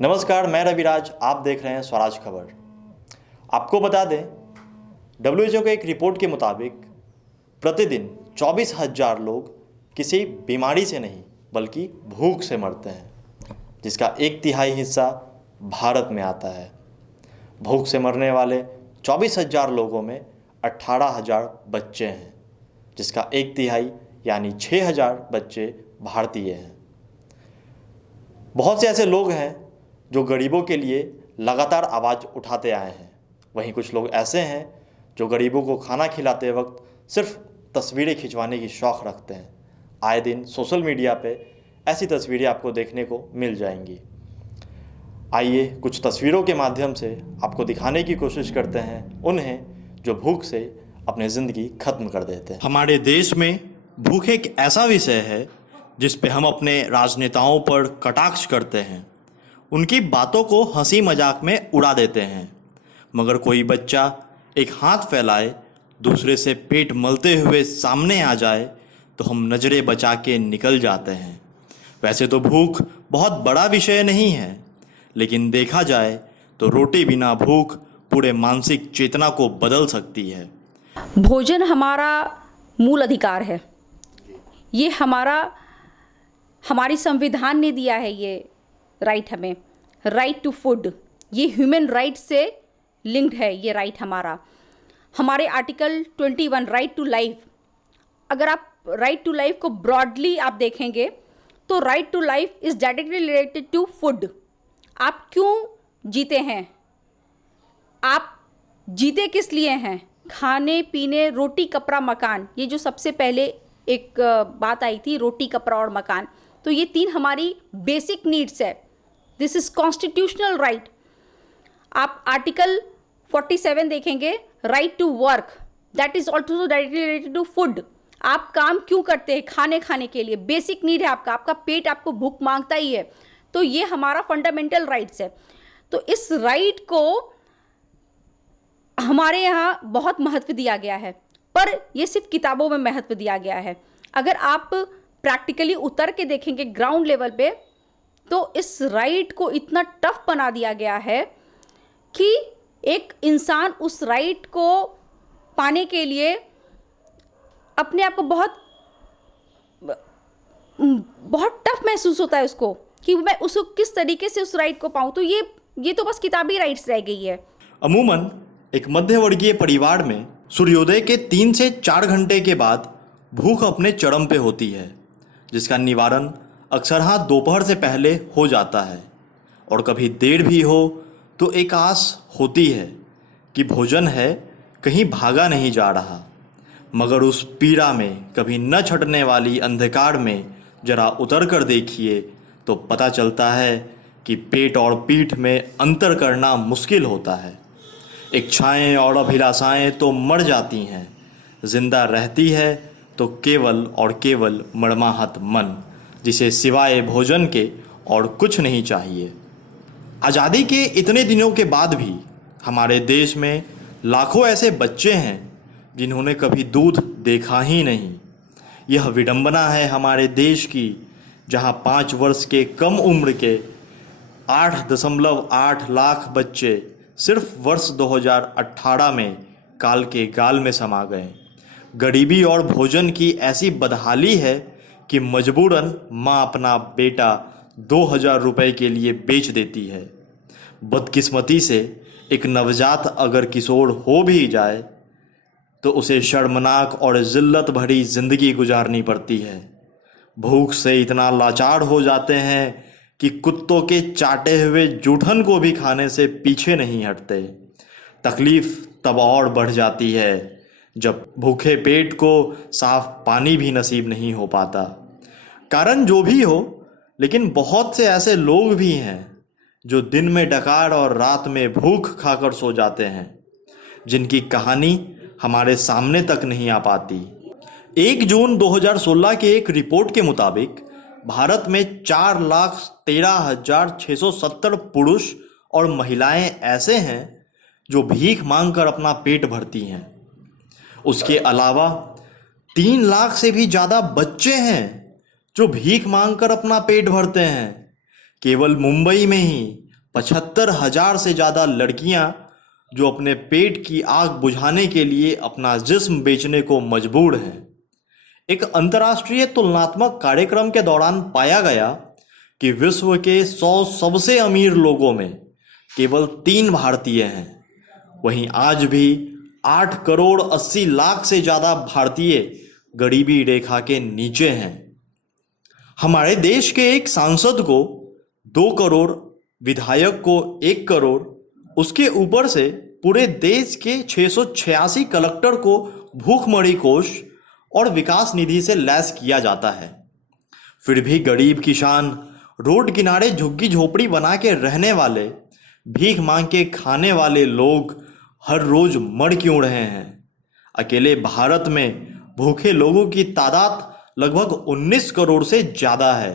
नमस्कार, मैं रविराज। आप देख रहे हैं स्वराज खबर। आपको बता दें, WHO के एक रिपोर्ट के मुताबिक प्रतिदिन 24,000 लोग किसी बीमारी से नहीं बल्कि भूख से मरते हैं, जिसका 1/3 हिस्सा भारत में आता है। भूख से मरने वाले 24,000 लोगों में 18,000 बच्चे हैं, जिसका 1/3 यानी 6,000 बच्चे भारतीय हैं। बहुत से ऐसे लोग हैं जो गरीबों के लिए लगातार आवाज़ उठाते आए हैं। वहीं कुछ लोग ऐसे हैं जो गरीबों को खाना खिलाते वक्त सिर्फ तस्वीरें खिंचवाने की शौक़ रखते हैं। आए दिन सोशल मीडिया पे ऐसी तस्वीरें आपको देखने को मिल जाएंगी। आइए कुछ तस्वीरों के माध्यम से आपको दिखाने की कोशिश करते हैं उन्हें जो भूख से अपनी ज़िंदगी ख़त्म कर देते हैं। हमारे देश में भूख एक ऐसा विषय है जिस पे हम अपने राजनेताओं पर कटाक्ष करते हैं, उनकी बातों को हंसी मजाक में उड़ा देते हैं, मगर कोई बच्चा एक हाथ फैलाए, दूसरे से पेट मलते हुए सामने आ जाए तो हम नज़रें बचा के निकल जाते हैं। वैसे तो भूख बहुत बड़ा विषय नहीं है, लेकिन देखा जाए तो रोटी बिना भूख पूरे मानसिक चेतना को बदल सकती है। भोजन हमारा मूल अधिकार है। ये हमारी संविधान ने दिया है ये राइट, हमें राइट टू फूड। ये ह्यूमन राइट से लिंक्ड है ये राइट हमारा। हमारे आर्टिकल 21 राइट टू लाइफ, अगर आप राइट टू लाइफ को ब्रॉडली आप देखेंगे तो right to life is directly related to food. आप क्यों जीते हैं, आप जीते किस लिए हैं? खाने पीने, रोटी कपड़ा मकान, ये जो सबसे पहले एक बात आई थी, रोटी कपड़ा और मकान, तो ये 3 हमारी बेसिक नीड्स है। This is constitutional right. आप आर्टिकल 47 देखेंगे, right to work, that is also directly related to food. आप काम क्यों करते हैं? खाने के लिए, बेसिक नीड है आपका पेट आपको भूख मांगता ही है, तो ये हमारा फंडामेंटल राइट्स है। तो इस राइट को हमारे यहाँ बहुत महत्व दिया गया है, पर ये सिर्फ किताबों में महत्व दिया गया है। अगर आप प्रैक्टिकली उतर के देखेंगे ग्राउंड लेवल पे, तो इस राइट को इतना टफ बना दिया गया है कि एक इंसान उस राइट को पाने के लिए अपने आप को बहुत टफ महसूस होता है उसको, कि मैं उसको किस तरीके से उस राइट को पाऊँ। तो ये तो बस किताबी राइट्स रह गई है। अमूमन एक मध्यवर्गीय परिवार में सूर्योदय के 3 से 4 घंटे के बाद भूख अपने चरम पे होती है, जिसका निवारण अक्सर दोपहर से पहले हो जाता है। और कभी देर भी हो तो एक आस होती है कि भोजन है, कहीं भागा नहीं जा रहा। मगर उस पीड़ा में, कभी न छटने वाली अंधकार में जरा उतर कर देखिए तो पता चलता है कि पेट और पीठ में अंतर करना मुश्किल होता है। इच्छाएं और अभिलाषाएं तो मर जाती हैं, जिंदा रहती है तो केवल और केवल मड़माहत मन, जिसे सिवाय भोजन के और कुछ नहीं चाहिए। आज़ादी के इतने दिनों के बाद भी हमारे देश में लाखों ऐसे बच्चे हैं जिन्होंने कभी दूध देखा ही नहीं। यह विडंबना है हमारे देश की, जहां 5 वर्ष के कम उम्र के 8.8 लाख बच्चे सिर्फ वर्ष 2018 में काल के गाल में समा गए। गरीबी और भोजन की ऐसी बदहाली है कि मजबूरन माँ अपना बेटा 2,000 रुपये के लिए बेच देती है। बदकिस्मती से एक नवजात अगर किशोर हो भी जाए तो उसे शर्मनाक और जिल्लत भरी ज़िंदगी गुजारनी पड़ती है। भूख से इतना लाचार हो जाते हैं कि कुत्तों के चाटे हुए जूठन को भी खाने से पीछे नहीं हटते। तकलीफ़ तब और बढ़ जाती है जब भूखे पेट को साफ पानी भी नसीब नहीं हो पाता। कारण जो भी हो, लेकिन बहुत से ऐसे लोग भी हैं जो दिन में डकार और रात में भूख खाकर सो जाते हैं, जिनकी कहानी हमारे सामने तक नहीं आ पाती। 1 जून 2016 के एक रिपोर्ट के मुताबिक भारत में 4,13,670 पुरुष और महिलाएं ऐसे हैं जो भीख मांगकर अपना पेट भरती हैं। उसके अलावा 3 लाख से भी ज़्यादा बच्चे हैं जो भीख मांगकर अपना पेट भरते हैं। केवल मुंबई में ही 75,000 से ज़्यादा लड़कियां जो अपने पेट की आग बुझाने के लिए अपना जिस्म बेचने को मजबूर हैं। एक अंतर्राष्ट्रीय तुलनात्मक कार्यक्रम के दौरान पाया गया कि विश्व के 100 सबसे अमीर लोगों में केवल 3 भारतीय हैं। वहीं आज भी 8 करोड़ 80 लाख से ज़्यादा भारतीय गरीबी रेखा के नीचे हैं। हमारे देश के एक सांसद को 2 करोड़, विधायक को 1 करोड़, उसके ऊपर से पूरे देश के 686 कलेक्टर को भूखमरी कोष और विकास निधि से लैस किया जाता है। फिर भी गरीब किसान, रोड किनारे झुग्गी झोपड़ी बना के रहने वाले, भीख मांग के खाने वाले लोग हर रोज मर क्यों रहे हैं? अकेले भारत में भूखे लोगों की तादाद लगभग 19 करोड़ से ज़्यादा है।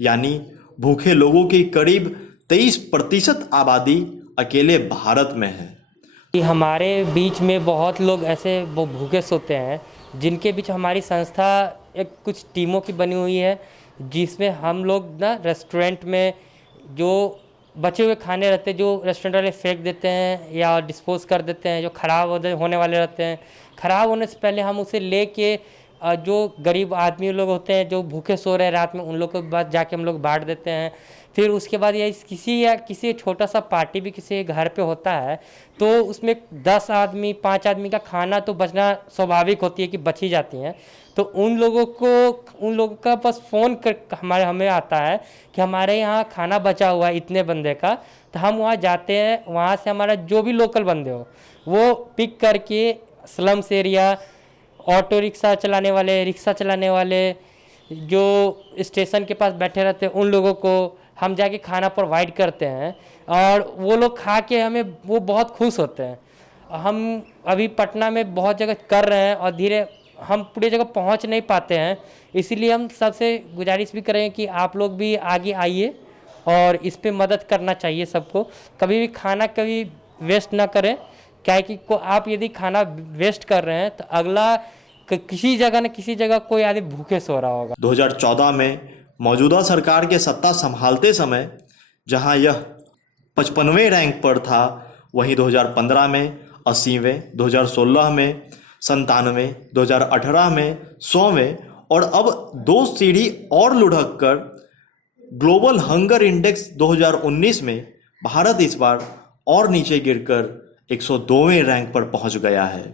यानी भूखे लोगों की करीब 23% आबादी अकेले भारत में है। कि हमारे बीच में बहुत लोग ऐसे वो भूखे सोते हैं, जिनके बीच हमारी संस्था एक कुछ टीमों की बनी हुई है, जिसमें हम लोग ना रेस्टोरेंट में जो बचे हुए खाने रहते हैं, जो रेस्टोरेंट वाले फेंक देते हैं या डिस्पोज कर देते हैं, जो ख़राब होने वाले रहते हैं, ख़राब होने से पहले हम उसे लेके जो गरीब आदमी लोग होते हैं जो भूखे सो रहे हैं रात में, उन लोग के पास जाके हम लोग बांट देते हैं। फिर उसके बाद ये किसी छोटा सा पार्टी भी किसी घर पे होता है तो उसमें 10 आदमी 5 आदमी का खाना तो बचना स्वाभाविक होती है कि बच ही जाती हैं। तो उन लोगों का बस फ़ोन कर हमें आता है कि हमारे यहाँ खाना बचा हुआ है इतने बंदे का, तो हम वहाँ जाते हैं। वहाँ से हमारा जो भी लोकल बंदे हो वो पिक करके स्लम्स एरिया, ऑटो रिक्शा चलाने वाले, रिक्शा चलाने वाले, जो स्टेशन के पास बैठे रहते हैं, उन लोगों को हम जाके खाना प्रोवाइड करते हैं और वो लोग खा के हमें वो बहुत खुश होते हैं। हम अभी पटना में बहुत जगह कर रहे हैं और धीरे हम पूरी जगह पहुंच नहीं पाते हैं, इसीलिए हम सबसे गुजारिश भी करें कि आप लोग भी आगे आइए और इस पे मदद करना चाहिए सबको। कभी भी खाना कभी वेस्ट ना करें, क्या है कि आप यदि खाना वेस्ट कर रहे हैं तो अगला किसी जगह न किसी जगह कोई आदमी भूखे सो रहा होगा। 2014 में मौजूदा सरकार के सत्ता संभालते समय जहां यह 55वें रैंक पर था, वहीं 2015 में 80वें, 2016 में 97वें, 2018 में 100वें और अब 2 सीढ़ी और लुढ़क कर ग्लोबल हंगर इंडेक्स 2019 में भारत इस बार और नीचे गिरकर 102वें रैंक पर पहुंच गया है।